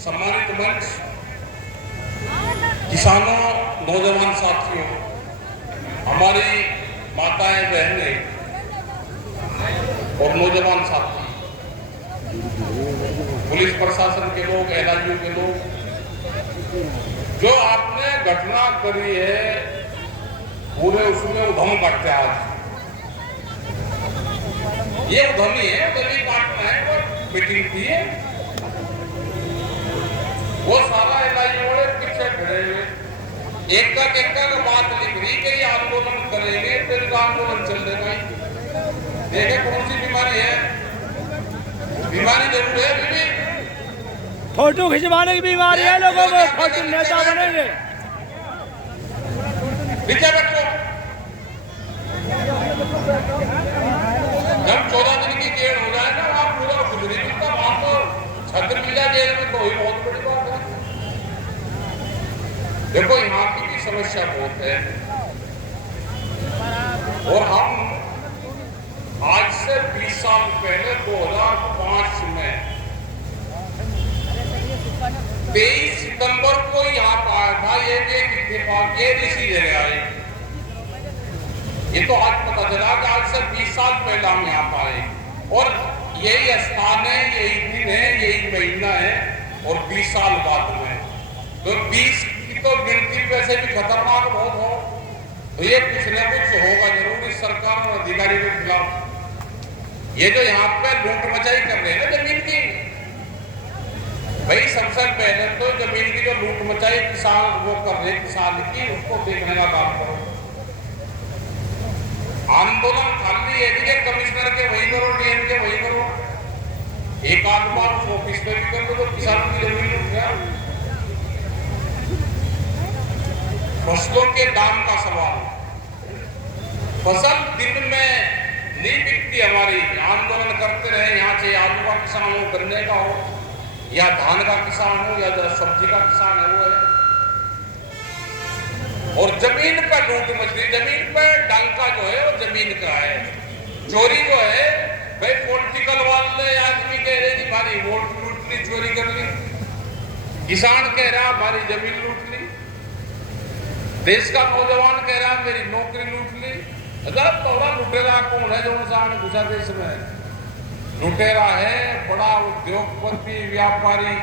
सम्मानित मंच, किसानों, नौजवान साथियों, हमारी माताएं, बहनें और नौजवान साथी, पुलिस प्रशासन के लोग, एनआईयू के लोग, जो आपने घटना करी है पूरे उसमें उधम करते आज ये उधमी है, उधमी काटना है, वो मीटिंग थी है, वो सारा एनआईयू वाले पीछे खड़े हुए एक का बात लिख रही कि ये आंदोलन करेंगे फिर आंदोलन चल देगा। देखे कौन सी बीमारी है, बीमारी जरूर है, बीबी फोटो खिंचवाने की बीमारी है, लोगों को फोटो नेता बनेंगे। पीछे बैठो, जब 14 दिन की जेल हो जाए ना, आप पूरा गुजरी मिलता, वहां तो छत्र मिला जेल में, तो ही बहुत बड़ी बात है। देखो यहाँ की भी समस्या बहुत है और हम आज से 20 साल पहले 2005 में 23 सितंबर को यहाँ पर आया था। ये इत्तेफाक ये इसी जगह आए, ये तो आज पता चला कि आज से 20 साल पहले हम यहाँ पर आए और यही स्थान है, यही दिन है, यही महीना है और 20 साल बाद में तो 20 की तो गिनती वैसे भी खतरनाक बहुत हो, तो ये कुछ न कुछ होगा जरूर इस सरकार और अधिकारी के खिलाफ। ये जो यहाँ पे लूट मचाई कर रहे हैं ना जमीन की, भाई सबसे पहले तो जमीन की जो लूट मचाई किसान वो कर रहे किसान की, उसको देखने का काम करो। आंदोलन खाली है कि कमिश्नर के वही करो, डीएम के वही करो, एक आध बार ऑफिस में भी कर दो तो किसानों की जमीन लूट गया। फसलों के दाम का सवाल, फसल दिन में नहीं बिकती हमारी, आंदोलन करते रहे, यहाँ से आलू का किसान हो, गन्ने का हो या धान का किसान हो या सब्जी का किसान है वो है, और जमीन पर लूट मचली, जमीन पर डंका जो है वो जमीन का है, चोरी जो है भाई पॉलिटिकल वाले आदमी कह रहे कि हमारी वोट लूट ली, चोरी कर ली, किसान कह रहा हमारी जमीन लूट ली, देश का नौजवान कह रहा मेरी नौकरी लूट ली। तोड़ा लुटेरा कौन है जो इंसान घुसा देश में? लुटेरा है बड़ा उद्योगपति, व्यापारी,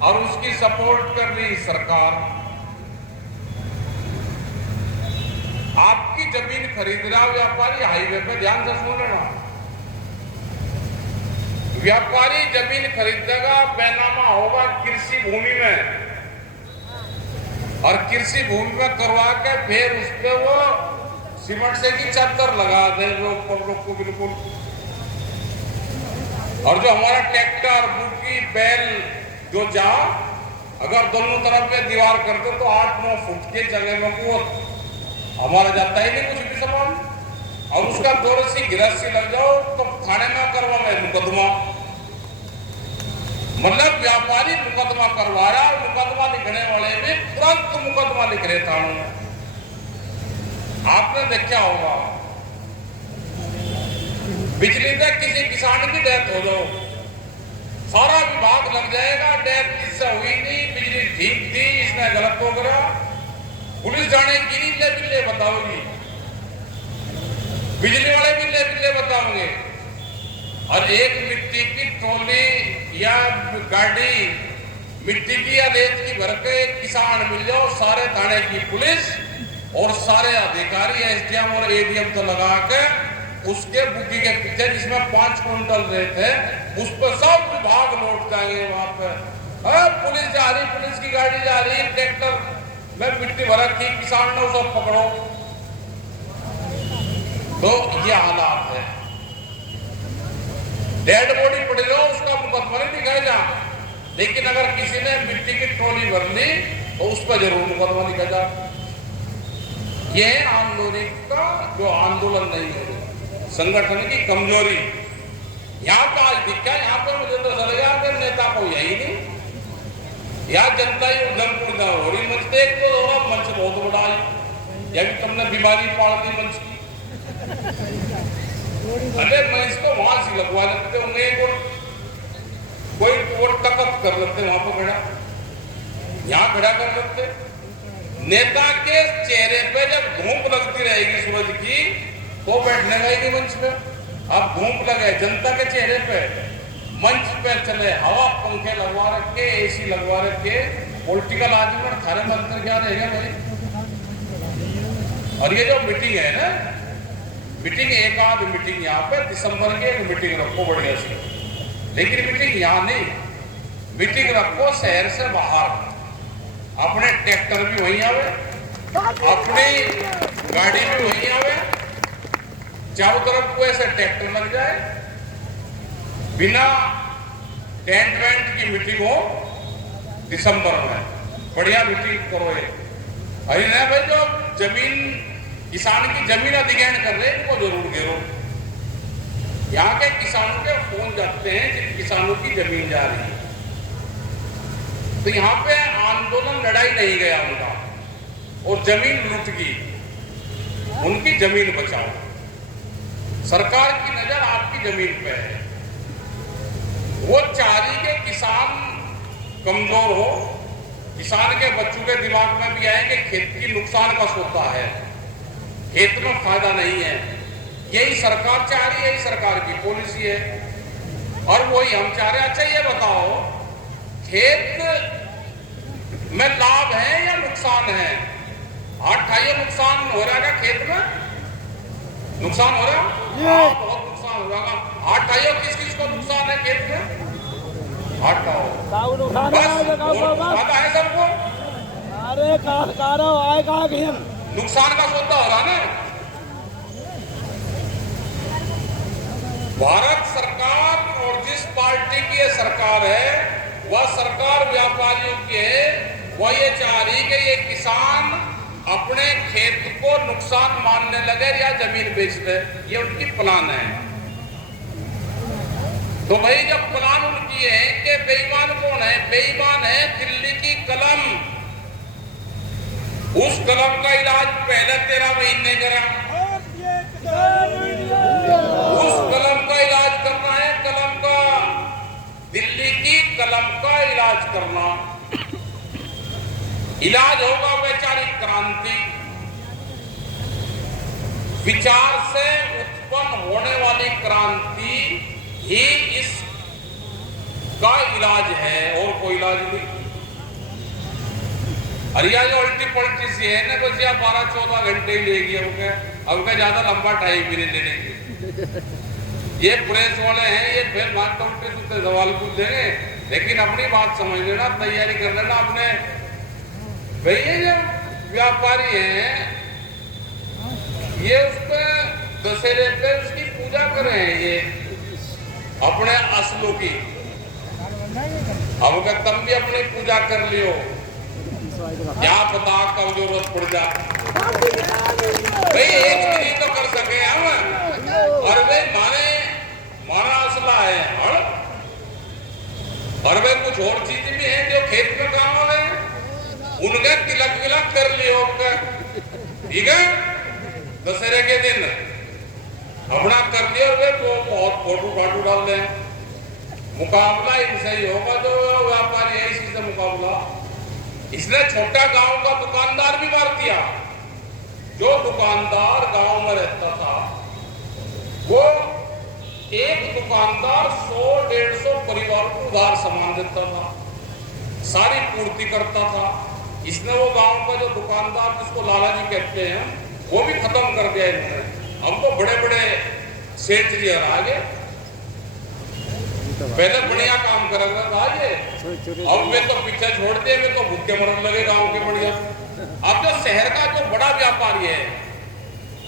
और उसकी सपोर्ट कर रही सरकार। आपकी जमीन खरीद रहा व्यापारी, हाईवे पे ध्यान से सुन लेना, व्यापारी जमीन खरीदेगा, बैनामा होगा कृषि भूमि में, और कृषि भूमि में करवा के फिर उस पे वो सीमेंट से की चादर लगा दे लोग को बिल्कुल, और जो हमारा ट्रैक्टर, बुकी, बैल जो जा अगर दोनों तरफ पे दीवार कर दो तो 8-9 फुट के जगह में वो हमारा जाता ही नहीं कुछ भी सामान, और उसका 2 रस्सी गिरस्सी लग जाओ तो थाने में करवा में मुकदमा, मतलब व्यापारी मुकदमा करवा रहा, मुकदमा लिखने वाले भी तुरंत मुकदमा लिख रहे थानों में। आपने देखा होगा बिजली तक किसी किसान की डेथ हो जाओ, सारा विभाग लग जाएगा, डेथ इससे हुई नहीं, बिजली ठीक थी, इसने गलत हो गया, पुलिस जाने की बिल्ले बिल्ले बताओगी, बिजली वाले बिल्ले बिल्ले बताओगे, और एक मिट्टी की ट्रॉली या गाड़ी मिट्टी की या रेत की भर के किसान मिल जाओ, सारे थाने की पुलिस और सारे अधिकारी एसडीएम और एडीएम तो लगा के उसके बुकी के पीछे जिसमें 5 क्विंटल रेत है उस पर सब विभाग लौट जाएंगे। वहां पे पुलिस जा रही, पुलिस की गाड़ी जा रही, ट्रैक्टर में मिट्टी भर रखी, किसान ने उसको पकड़ो, तो ये हालात है। डेड बॉडी पड़ी हो उसका मुकदमा नहीं दिखाएगा, लेकिन अगर किसी ने मिट्टी की ट्रॉली भर ली तो उस पर जरूर मुकदमा दिखाएगा। यह आंदोलन का जो आंदोलन नहीं है, संगठन की कमजोरी यहाँ पे आज दिखा। यहाँ पे मुझे तो लगा कि नेता को यही नहीं, यहाँ जनता ही उधमपुर हो रही मंच देख तो मंच बहुत बड़ा है, या भी तुमने बीमारी पाल दी मंच की, अरे मैं इसको वहां से लगवा लेते होंगे, कोई वोट तकत कर लेते वहां पर खड़ा, यहाँ खड़ा कर लेते। नेता के चेहरे पे जब धूप लगती रहेगी सूरज की तो बैठने का ही नहीं मंच पे। अब धूप लगे जनता के चेहरे पे, मंच पे चले, हवा पंखे लगवा रखे, एसी लगवा रखे, पॉलिटिकल आर्गुमेंट थारे में अंतर क्या रहेगा भाई? और ये जो मीटिंग है ना, मीटिंग एक आध मीटिंग यहाँ पे दिसंबर की एक मीटिंग रखो बढ़िया सी, लेकिन मीटिंग यहाँ नहीं, मीटिंग रखो शहर से बाहर, अपने ट्रैक्टर भी वहीं आवे, अपनी गाड़ी भी वहीं आवे, चारों तरफ को ऐसे ट्रैक्टर लग जाए, बिना टेंट वेंट की मीटिंग हो दिसंबर में, बढ़िया मीटिंग करो ये। अरे ना भाई, जो जमीन किसान की जमीन अधिग्रहण कर रहे हैं इनको जरूर घेरो। यहाँ के किसानों के फोन जाते हैं जिन किसानों की जमीन जा रही है, तो यहाँ पे आंदोलन लड़ाई नहीं गया उनका, और जमीन लूट गई, उनकी जमीन बचाओ। सरकार की नजर आपकी जमीन पे है। वो चाह रही के किसान कमजोर हो, किसान के बच्चों के दिमाग में भी आए कि खेत की नुकसान का सोता है, खेत में फायदा नहीं है। यही सरकार चाह रही है, यही सरकार की पॉलिसी है, और वही हम चाह रहे हैं। अच्छा ये बताओ, खेत में लाभ है या नुकसान है? हाथ ठाइए, नुकसान हो रहा है खेत में? नुकसान हो रहा है? हाँ, बहुत नुकसान हो रहा है। हाथ ठाइए, किस किस को नुकसान है खेत में? हाथ खाओ, बस है सबको। अरे आएगा नुकसान का सौदा हो रहा ना। भारत सरकार और जिस पार्टी की ये सरकार है, वह सरकार व्यापारियों की है। वह ये चाह रही कि ये किसान अपने खेत को नुकसान मानने लगे या जमीन बेच दे, ये उनकी प्लान है। तो भाई जब प्लान उनकी है कि बेईमान कौन है? बेईमान है दिल्ली की कलम। उस कलम का इलाज पहले 13 महीने करा, उस कलम का इलाज करना है, कलम का, दिल्ली की कलम का इलाज करना। इलाज होगा वैचारिक क्रांति, विचार से उत्पन्न होने वाली क्रांति ही इसका इलाज है, और कोई इलाज नहीं। हरिया जो अल्टी पॉलिटिक्स है ना, बस या 12-14 घंटे ही लेगी अब का ज्यादा लंबा टाइम भी नहीं लेने। ये प्रेस वाले हैं, ये फिर मार्केट पे सवाल पूछ देंगे, लेकिन अपनी बात समझ लेना, तैयारी कर लेना अपने। भाई ये जो व्यापारी हैं, ये उसपे दशहरे पे उसकी पूजा करें, ये अपने असलों की। अब तुम भी अपनी पूजा कर लियो, क्या पता कब जरूरत पड़ जाए। भाई एक चीज तो कर सके हम, और वे मारा असला है, और वे कुछ और चीज भी है जो खेत में काम आ रहे हैं, उनका तिलक विलक कर लियो, ठीक है? दशहरे के दिन अपना कर लिया, वे तो बहुत फोटो डाल रहे हैं। मुकाबला इनसे ही होगा, जो व्यापारी है इसी से मुकाबला। इसने छोटा गांव का दुकानदार भी मार दिया। जो दुकानदार गांव में रहता था, वो एक दुकानदार 100-150 परिवार को उधार सामान देता था, सारी पूर्ति करता था। इसने वो गांव का जो दुकानदार, जिसको लाला जी कहते हैं, वो भी खत्म कर दिया इन्होंने। हमको बड़े बड़े सेठ जी आगे पहले बढ़िया काम कर रहा था ये, अब वे तो पीछे छोड़ दिए, वे तो भूखे मरने लगे गांव के बढ़िया। अब जो शहर का जो बड़ा व्यापारी है,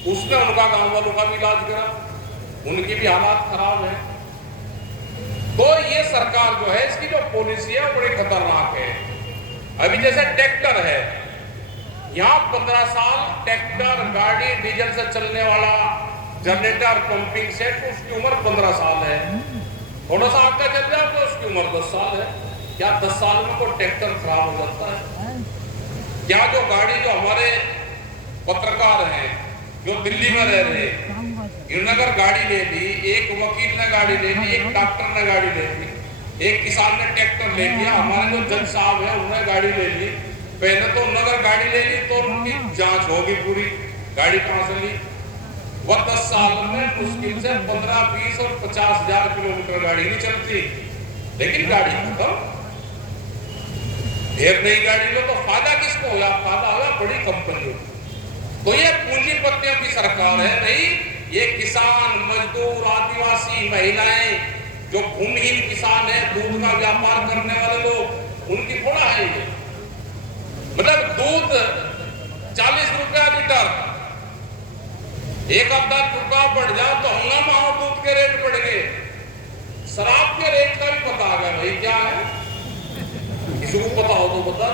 उसने उनका गांव वालों का भी इलाज करा, उनकी भी हालात खराब है। तो ये सरकार जो है, इसकी जो पॉलिसी है वो बड़ी खतरनाक है। अभी जैसे ट्रैक्टर है, यहाँ 15 साल ट्रैक्टर, गाड़ी डीजल से चलने वाला, जनरेटर, पंपिंग सेट, उसकी उम्र 15 साल है। थोड़ा सा आगे चल जाए तो उसकी उम्र 10 साल है। क्या 10 साल में कोई ट्रैक्टर खराब हो जाता है? क्या जो गाड़ी, जो हमारे पत्रकार हैं जो दिल्ली में रह रहे, इन्होंने अगर गाड़ी ले ली, एक वकील ने गाड़ी ले ली, एक डॉक्टर ने गाड़ी ले ली, एक किसान ने ट्रैक्टर ले लिया, हमारे जो जज साहब है उन्होंने गाड़ी ले ली। पहले तो उन्होंने गाड़ी ले ली तो उनकी जांच होगी पूरी, गाड़ी कहां से ली। वह 10 साल में मुश्किल से 15, 20 और 50,000 किलोमीटर गाड़ी नहीं चलती, लेकिन गाड़ी खत्म। ढेर नई गाड़ी लो तो फायदा किसको होगा? फायदा होगा बड़ी कंपनी। तो ये पूंजीपतियों की सरकार है नहीं, ये किसान, मजदूर, आदिवासी, महिलाएं, जो भूमिहीन किसान है, दूध का व्यापार करने वाले लोग, उनकी थोड़ा है ये। मतलब दूध 40 रुपया लीटर, एक आधा रुपया बढ़ जाए तो हंगामा हो, दूध के रेट बढ़ गए। शराब के रेट का भी पता आ गया भाई क्या है, किसी को पता हो तो बता।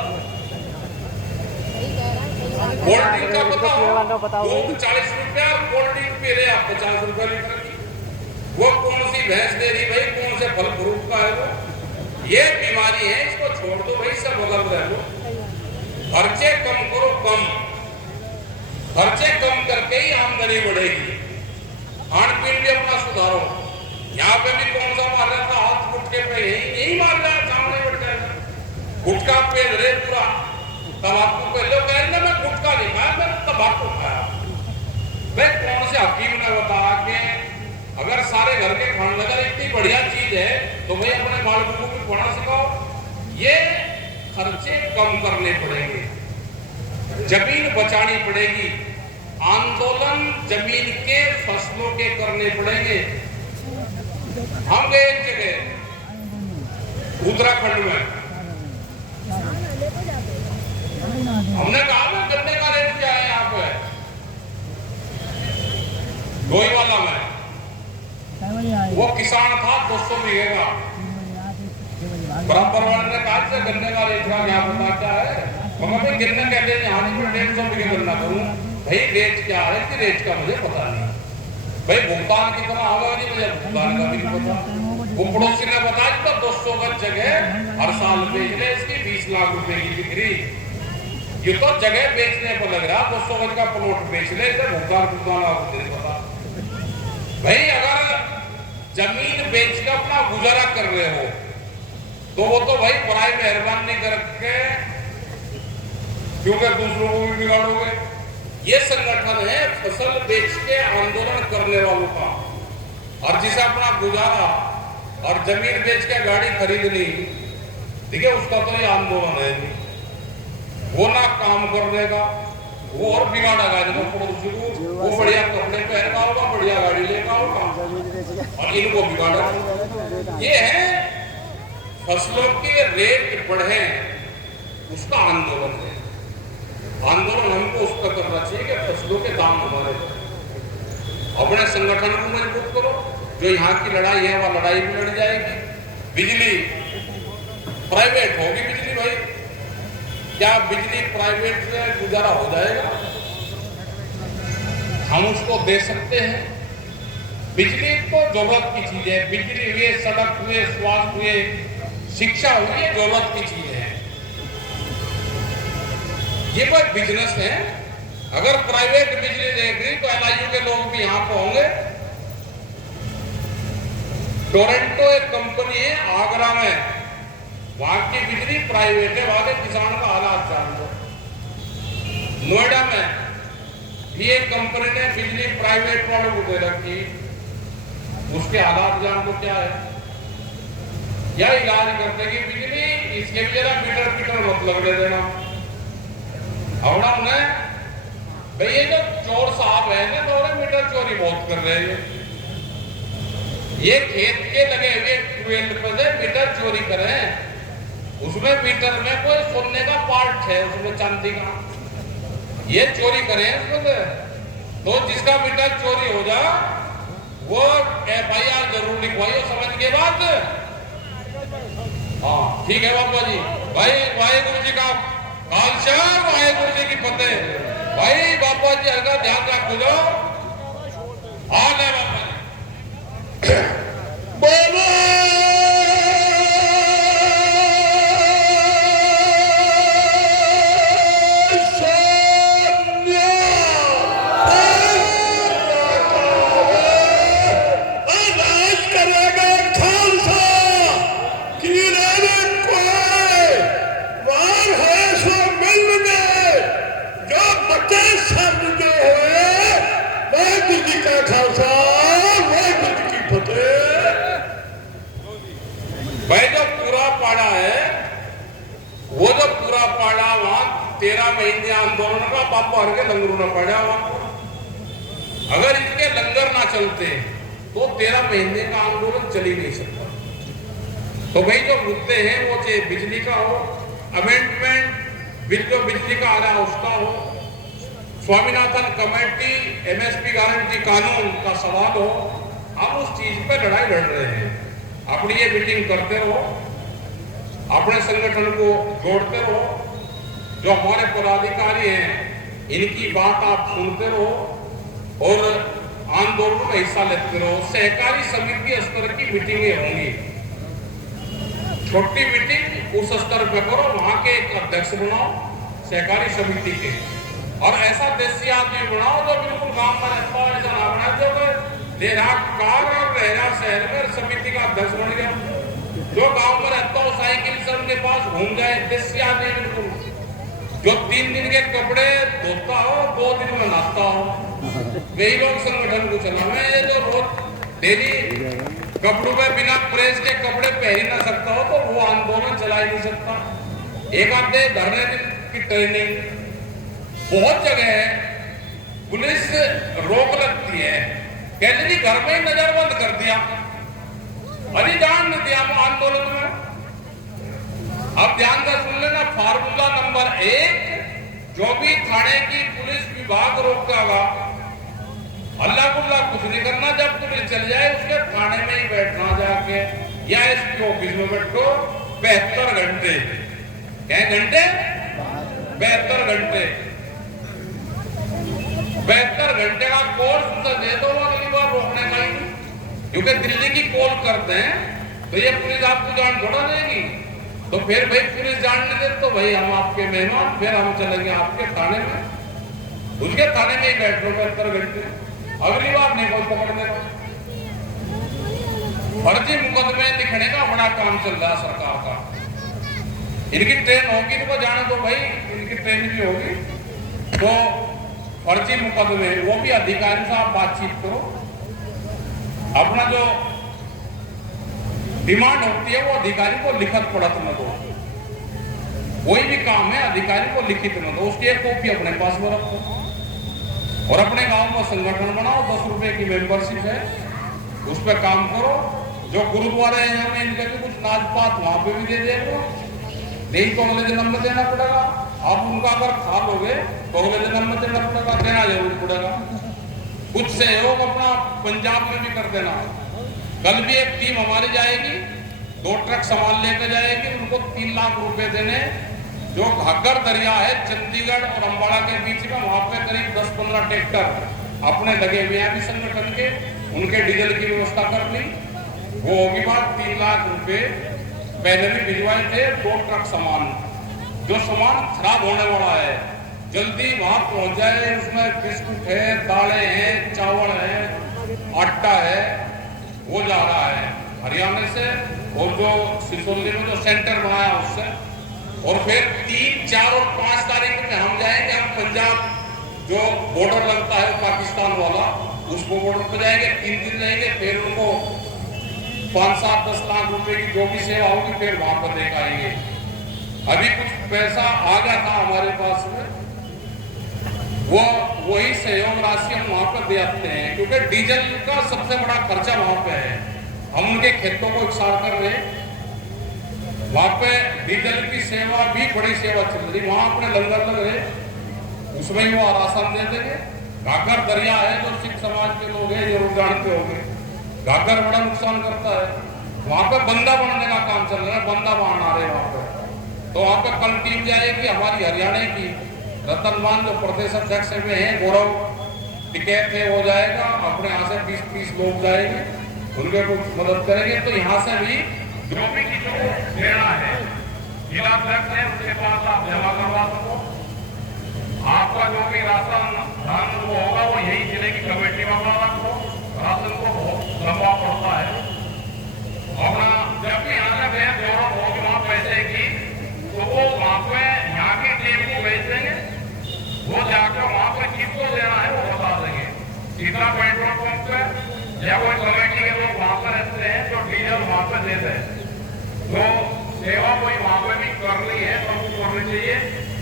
कोल्ड ड्रिंक का पता हो, दूध 40 रुपया, कोल्ड ड्रिंक पी रहे आप 50 रुपया लीटर की। वो कौन सी भैंस दे रही भाई, कौन से फल फ्रूट का है वो? ये बीमारी है, इसको छोड़ दो भाई, सब बगल रह लो। खर्चे कम करो, कम खर्चे कम करके ही आमदनी बढ़ेगी। खान पीन भी अपना सुधारो। यहाँ पे भी कौन सा मार रहा था, हाथ गुटके पे यही मार रहा है, सामने बढ़ जाएगा। गुटखा पे रे पूरा, तंबाकू पे लोग कह रहे हैं मैं गुटखा नहीं खाया, मैं तंबाकू खाया। भाई कौन से हकीम ने बताया कि अगर सारे घर के खाने लगा इतनी बढ़िया चीज है तो भाई अपने बालकों को भी पढ़ना सिखाओ। ये खर्चे कम करने पड़ेंगे, जमीन बचानी पड़ेगी, आंदोलन जमीन के फसलों के करने पड़ेंगे। हम गए एक जगह उत्तराखंड में, हमने कहा ना गन्ने का रेट क्या है यहाँ पे, गोईवाला में। वो किसान था 200 बीघे का, बराबर वाले ने कहा कि गन्ने का रेट क्या पता क्या है? भाई गन्ने कहते हैं यहाँ पर 150 बीघे गन्ना करूँ, भाई रेट क्या है कि रेट का मुझे पता नहीं। भाई भुगतान कितना होगा नहीं मुझे भुगतान का भी नहीं पता। वो पड़ोसी ने बताया कि 200 गज जगह हर साल बेच ले, इसकी 20 लाख रुपए की बिक्री। ये तो जगह बेचने पर लग रहा, 200 गज का प्लॉट बेच ले, इसे भुगतान आपको नहीं पता। भाई अगर जमीन बेच के अपना गुजारा कर रहे हो तो वो तो भाई पराई मेहरबानी करके, क्योंकि दूसरों को भी बिगाड़ोगे। ये संगठन है फसल बेच के आंदोलन करने वालों का, और जिसे अपना गुजारा और जमीन बेच के गाड़ी खरीदनी, देखिए उसका तो ये आंदोलन है नहीं। वो ना काम करने का, वो और बिगाड़ेगा इनको पड़ोसी को। वो बढ़िया कपड़े पहनता होगा, बढ़िया गाड़ी लेगा होगा, और इनको बिगाड़ेगा। ये है फसलों के रेट बढ़े, उसका आंदोलन है। आंदोलन हमको उसका करना चाहिए कि फसलों के दाम हमारे, अपने संगठन को मजबूत करो। जो यहाँ की लड़ाई है वह लड़ाई भी लड़ जाएगी। बिजली प्राइवेट होगी, बिजली भाई क्या बिजली प्राइवेट से गुजारा हो जाएगा? हम उसको दे सकते हैं। बिजली तो जरूरत की चीज है, बिजली हुए, सड़क हुए, स्वास्थ्य हुए, शिक्षा हुई, जरूरत की चीज है। ये कोई बिजनेस है। अगर प्राइवेट बिजली देगी तो एलआईयू के लोग भी यहाँ पे होंगे। टोरंटो एक कंपनी है आगरा में, वहां की बिजली प्राइवेट है, वहां के किसान का हालात जान लो। नोएडा में भी एक कंपनी ने बिजली प्राइवेट वालों को दे रखी, उसके हालात जान लो क्या है। या इलाज करते कि बिजली इसके भी जरा मीटर मत लगने देना। और हमने भाई ये जो चोर साहब है ना, तो मीटर चोरी बहुत कर रहे हैं। ये खेत के लगे हुए ट्यूबवेल पर से मीटर चोरी करें, उसमें मीटर में कोई सोने का पार्ट है, उसमें चांदी का, ये चोरी करें उसमें। तो जिसका मीटर चोरी हो जा वो FIR जरूर लिखवाइए, समझ के बाद। हाँ ठीक है बाबा जी। भाई वाहेगुरु जी का खालसा, वाहेगुरु जी की फतेह। भाई बाबा जी का ध्यान रखो जो हाल है बाबा जी। बोलो 13 महीने आंदोलन का पापा हर के लंगरू न पड़ा वहां। अगर इनके लंगर ना चलते तो 13 महीने का आंदोलन चल ही नहीं सकता। तो भाई जो मुद्दे हैं वो चाहे बिजली का हो, अमेंडमेंट बिल जो बिजली का आ रहा है उसका हो, स्वामीनाथन कमेटी, एमएसपी गारंटी कानून का सवाल हो, हम उस चीज पे लड़ाई लड़ रहे हैं। अपनी ये मीटिंग करते रहो, अपने संगठन को जोड़ते रहो, जो हमारे पदाधिकारी हैं इनकी बात आप सुनते रहो और आंदोलन में हिस्सा लेते रहो। सहकारी समिति स्तर की मीटिंगें होंगी, छोटी मीटिंग उस स्तर पर करो, वहां के एक अध्यक्ष बनाओ सहकारी समिति के, और ऐसा देसी आदमी बनाओ जो बिल्कुल गांव में रहता हो, ऐसा ना बना जो देहाकार और रहरा शहर में समिति का अध्यक्ष बन गया, जो गांव में रहता हो साइकिल से उनके पास घूम जाए, देसी आदमी बिल्कुल, जो 3 दिन के कपड़े धोता हो 2 दिन में नहाता हो, वही लोग संगठन को चलावे। ये जो रोज डेली कपड़ों पे बिना प्रेस के कपड़े पहन ना सकता हो तो वो आंदोलन चला ही नहीं सकता। एक आधे धरने की ट्रेनिंग बहुत जगह है, पुलिस रोक लगती है, कहते जी घर में ही नजरबंद कर दिया, अरे जान नहीं दिया आंदोलन में। अब ध्यान से सुन लेना, फार्मूला नंबर 1, जो भी थाने की पुलिस विभाग रोकेगा अल्लाह गुल्ला कुछ नहीं करना, जब पुलिस चल जाए उसके थाने में ही बैठना जाके, या एसपी ऑफिस में बैठो 72 घंटे। क्या घंटे? 72 घंटे। 72 घंटे का कोर्स तो दे दो अगली बार रोकने का ही, क्योंकि दिल्ली की कॉल करते हैं तो ये पुलिस आपको जान थोड़ा देगी। तो फिर भाई पुलिस जानने दे तो भाई हम आपके मेहमान, फिर हम चलेंगे आपके थाने में, उसके थाने में ही बैठ लो 72 घंटे, अगली बार नहीं कोई पकड़ देगा। फर्जी मुकदमे लिखने का बड़ा काम चल रहा है सरकार का। इनकी ट्रेन होगी तो जाने दो भाई, इनकी ट्रेन भी होगी तो फर्जी मुकदमे, वो भी अधिकारी से आप बातचीत करो, अपना जो डिमांड होती है वो अधिकारी को लिखत पढ़त न दो, कोई भी काम है अधिकारी को लिखित न दो, उसकी एक कॉपी अपने पास में रखो, और अपने गांव में संगठन बनाओ, 10 रुपए की मेंबरशिप है, उस पर काम करो। जो गुरुद्वारे हैं हमें इनका भी कुछ नाच पात वहां पे भी दे देंगे, नहीं तो अगले जन्म में देना पड़ेगा। आप उनका अगर खा लोगे तो अगले जन्म में देना पड़ेगा, देना जरूर पड़ेगा। कुछ सहयोग अपना पंजाब में भी कर देना। कल भी एक टीम हमारी जाएगी, 2 ट्रक सामान लेकर जाएगी, उनको 3 लाख रुपए देने। जो घाघर दरिया है चंडीगढ़ और अम्बाड़ा के बीच में, वहां पे करीब 10-15 ट्रैक्टर अपने लगे हुए हैं संगठन के, उनके डीजल की व्यवस्था कर ली, वो होगी बात 3 लाख रुपए पहले भी भिजवाए थे। 2 ट्रक सामान, जो सामान खराब होने वाला है जल्दी वहां पहुंच जाए, उसमें बिस्कुट है, दालें हैं, चावल है, आटा है, वो जा रहा है हरियाणा से, और जो सिसोली में जो सेंटर बनाया उससे। और फिर 3, 4 और 5 तारीख में हम जाएंगे, हम पंजाब जो बॉर्डर लगता है पाकिस्तान वाला, उसको बॉर्डर पर जाएंगे, 3 दिन रहेंगे, फिर उनको 5-7-10 लाख रुपए की जो भी सेवा होगी फिर वहां पर देख आएंगे। अभी कुछ पैसा आ गया था हमारे पास में, वो वही सहयोग राशि हम वहां पर दे आते हैं, क्योंकि डीजल का सबसे बड़ा खर्चा वहां पे है। हम उनके खेतों को इकसार कर रहे हैं, वहां पे डीजल की सेवा भी बड़ी सेवा चल रही, वहां अपने लंगर लग रहे, उसमें ही वो राशन दे देंगे। घाघर दरिया है, जो सिख समाज के लोग हैं जरूर जानते होंगे, घाघर बड़ा नुकसान करता है, वहां पे बंदा बनने का काम चल रहा है, बंदा बांध आ रहे हैं वहां पे। तो वहां पे कल टीम जाएगी हमारी हरियाणा की, रतनमान जो प्रदेश अध्यक्ष में है, गौरव टिकैत है, वो जाएगा, अपने यहाँ से 20-30 लोग जाएंगे, उनके कुछ मदद करेंगे। तो यहाँ से भी जो भी जो देना है जिला अध्यक्ष है उसके पास आप जमा करवा सको। आपका जो भी राशन धान वो होगा वो यही जिले की कमेटी में बना रखो, राशन को बहुत लंबा पड़ता है। अपना जब भी यहाँ से जरूरत होगी वहाँ पैसे की, तो वो वहाँ पे यहाँ की टीम को भेज देंगे, वो जाकर वहाँ पे किसको देना है वो बता देंगे। सीधा पेट्रोल पंप पे या कोई कमेटी के लोग वहाँ पर रहते हैं जो डीजल वहाँ पे देते हैं, तो सेवा कोई वहाँ पे भी करनी है तो करनी चाहिए।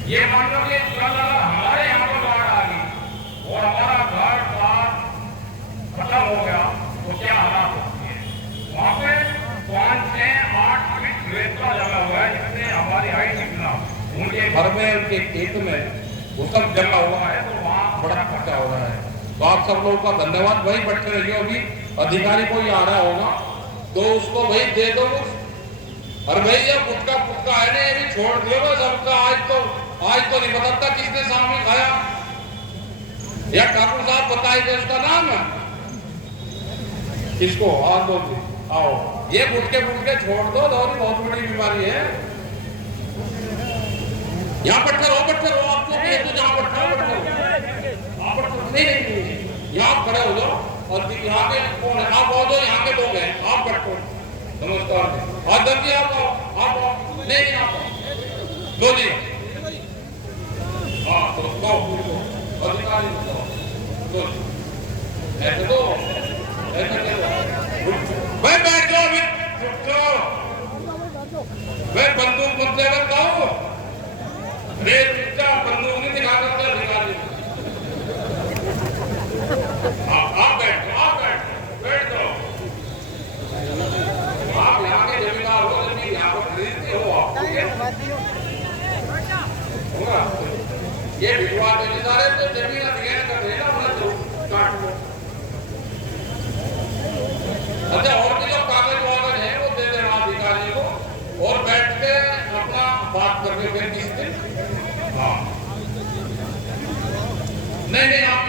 ये मान लो कि तुरंत अगर हमारे यहाँ पर बाढ़ आ गई और हमारा घर बार खत्म हो गया तो क्या हालात होती है। वहाँ पे 5, 6, 8 फीट रेत का जमा हुआ है जिससे हमारी हाइट निकला, उनके घर में उनके खेत में वो सब जमा हुआ है, तो वहाँ बड़ा खर्चा हो रहा है। तो आप सब लोगों का धन्यवाद। वही बैठे रहिए, अभी अधिकारी कोई आ रहा होगा तो उसको भाई दे दो कुछ। और भाई ये गुटका फुटका है ना, ये भी छोड़ दियो बस सबका। आज तो नहीं बताता किसने सामने खाया, या ठाकुर साहब बताए थे उसका नाम है किसको? हाँ दो आओ, ये गुटके फुटके छोड़ दो, दौरी बहुत बड़ी बीमारी है। यहाँ पट्थर हो आपको भी है तो जहाँ पट्थर नहीं, यहाँ खड़े हो जाओ और यहाँ के कौन है? आप आओ, यहाँ के लोग हैं, आप बैठो। नमस्कार। आज दर्जी आप आओ, नहीं आप दो जी। हाँ तो अधिकारी ऐसे दो, भाई बैठ जाओ, भाई बंदूक मत लेकर जाओ, बंदूक नहीं दिखा सकते अधिकारी। आप बैठ जाओ। आप यहाँ के जमींदार हो, जमीन यहाँ पर खरीदते हो आप, ये भिजवा देने जा रहे तो जमीन अधिग्रहण कर रहे ना, उन्हें तो काट लो। अच्छा, और भी जो कागज वागज है वो दे देना अधिकारी को, और बैठ के अपना बात करके फिर किस दिन। हाँ नहीं आप